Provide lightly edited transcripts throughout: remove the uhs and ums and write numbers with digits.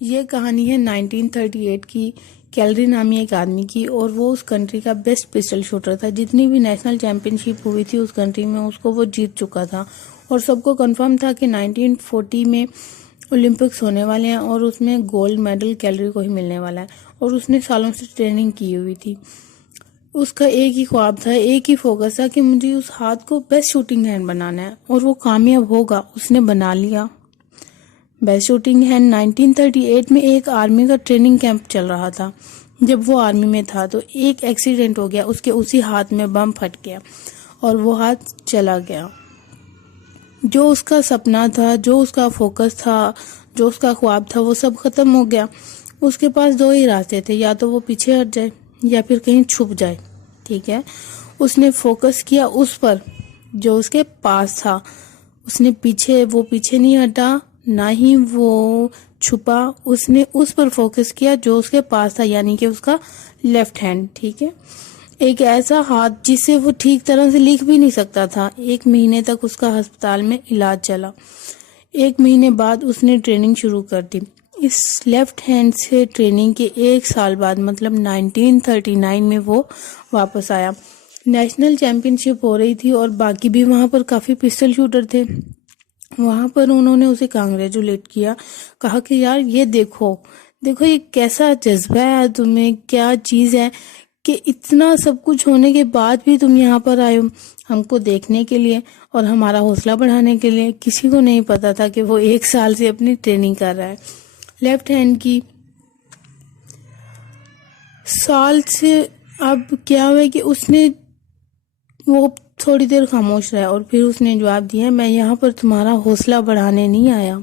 ये कहानी है 1938 की कैलरी नामी एक आदमी की, और वो उस कंट्री का बेस्ट पिस्टल शूटर था। जितनी भी नेशनल चैंपियनशिप हुई थी उस कंट्री में उसको वो जीत चुका था, और सबको कंफर्म था कि 1940 में ओलंपिक्स होने वाले हैं और उसमें गोल्ड मेडल कैलरी को ही मिलने वाला है। और उसने सालों से ट्रेनिंग की हुई थी। उसका एक ही ख्वाब था, एक ही फोकस था कि मुझे उस हाथ को बेस्ट शूटिंग हैंड बनाना है, और वो कामयाब होगा। उसने बना लिया बेस्ट शूटिंग हैंड। 1938 में एक आर्मी का ट्रेनिंग कैंप चल रहा था। जब वो आर्मी में था तो एक एक्सीडेंट हो गया, उसके उसी हाथ में बम फट गया और वो हाथ चला गया। जो उसका सपना था, जो उसका फोकस था, जो उसका ख्वाब था, वो सब खत्म हो गया। उसके पास दो ही रास्ते थे, या तो वो पीछे हट जाए या फिर कहीं छुप जाए। ठीक है, उसने फोकस किया उस पर जो उसके पास था। उसने पीछे नहीं हटा, ना ही वो छुपा। उसने उस पर फोकस किया जो उसके पास था, यानी कि उसका लेफ्ट हैंड। ठीक है, एक ऐसा हाथ जिसे वो ठीक तरह से लिख भी नहीं सकता था। 1 महीने तक उसका अस्पताल में इलाज चला। 1 महीने बाद उसने ट्रेनिंग शुरू कर दी। इस लेफ्ट हैंड से ट्रेनिंग के 1 साल बाद, मतलब 1939 में वो वापस आया। नेशनल चैंपियनशिप हो रही थी और बाकी भी वहां पर काफी पिस्टल शूटर थे। वहां पर उन्होंने उसे कांग्रेचुलेट किया, कहा कि यार ये देखो देखो, ये कैसा जज्बा है तुम्हें, क्या चीज है कि इतना सब कुछ होने के बाद भी तुम यहाँ पर आए हो हमको देखने के लिए और हमारा हौसला बढ़ाने के लिए। किसी को नहीं पता था कि वो 1 साल से अपनी ट्रेनिंग कर रहा है लेफ्ट हैंड की। साल से अब क्या हुआ कि उसने वो थोड़ी देर खामोश रहा और फिर उसने जवाब दिया, मैं यहाँ पर तुम्हारा हौसला बढ़ाने नहीं आया,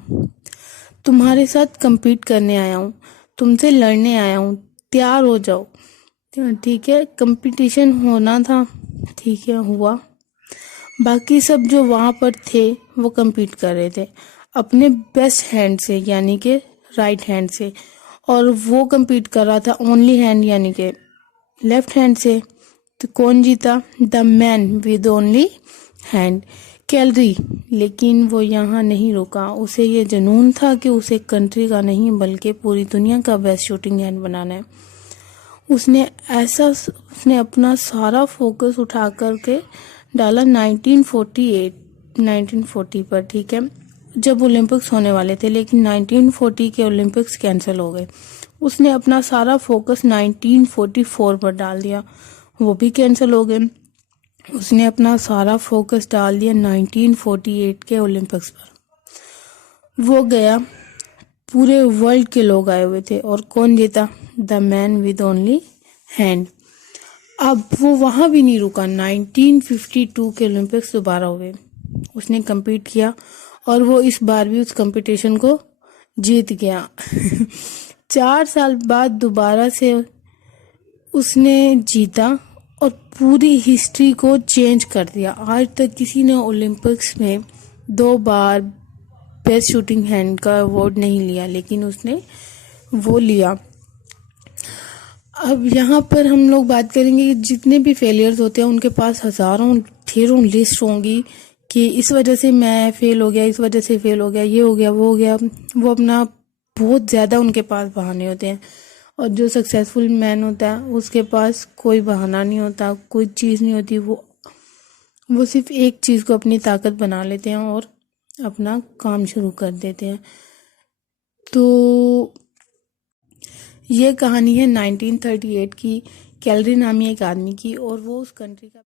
तुम्हारे साथ compete करने आया हूँ, तुमसे लड़ने आया हूँ, तैयार हो जाओ। ठीक है, कंपटीशन होना था, ठीक है, हुआ। बाकी सब जो वहां पर थे वो compete कर रहे थे अपने बेस्ट हैंड से, यानी कि राइट हैंड से, और वो compete कर रहा था ओनली हैंड यानी कि लेफ्ट हैंड से। तो कौन जीता? The man with only hand, calorie. लेकिन वो यहाँ नहीं रुका। उसे ये जुनून था कि उसे कंट्री का नहीं बल्कि पूरी दुनिया का बेस्ट शूटिंग हैंड बनाना है। उसने अपना सारा फोकस उठा करके डाला 1940 पर। ठीक है, जब ओलंपिक्स होने वाले थे, लेकिन 1940 के ओलंपिक्स कैंसिल हो गए। उसने अपना सारा फोकस 1944 पर डाल दिया, वो भी कैंसिल हो गए। उसने अपना सारा फोकस डाल दिया 1948 के ओलंपिक्स पर। वो गया, पूरे वर्ल्ड के लोग आए हुए थे, और कौन जीता? The man with only hand. अब वो वहां भी नहीं रुका। 1952 के ओलंपिक्स दोबारा हुए, उसने compete किया और वो इस बार भी उस कंपटीशन को जीत गया। 4 साल बाद दोबारा से उसने जीता और पूरी हिस्ट्री को चेंज कर दिया। आज तक किसी ने ओलंपिक्स में 2 बार बेस्ट शूटिंग हैंड का अवार्ड नहीं लिया, लेकिन उसने वो लिया। अब यहाँ पर हम लोग बात करेंगे कि जितने भी फेलियर्स होते हैं उनके पास हजारों ढेरों लिस्ट होंगी कि इस वजह से मैं फेल हो गया, इस वजह से फेल हो गया, ये हो गया, वो हो गया। वो अपना बहुत ज्यादा उनके पास बहाने होते हैं। और जो सक्सेसफुल मैन होता है उसके पास कोई बहाना नहीं होता, कोई चीज नहीं होती। वो सिर्फ एक चीज को अपनी ताकत बना लेते हैं और अपना काम शुरू कर देते हैं। तो ये कहानी है 1938 की कैलरी नामी एक आदमी की, और वो उस कंट्री का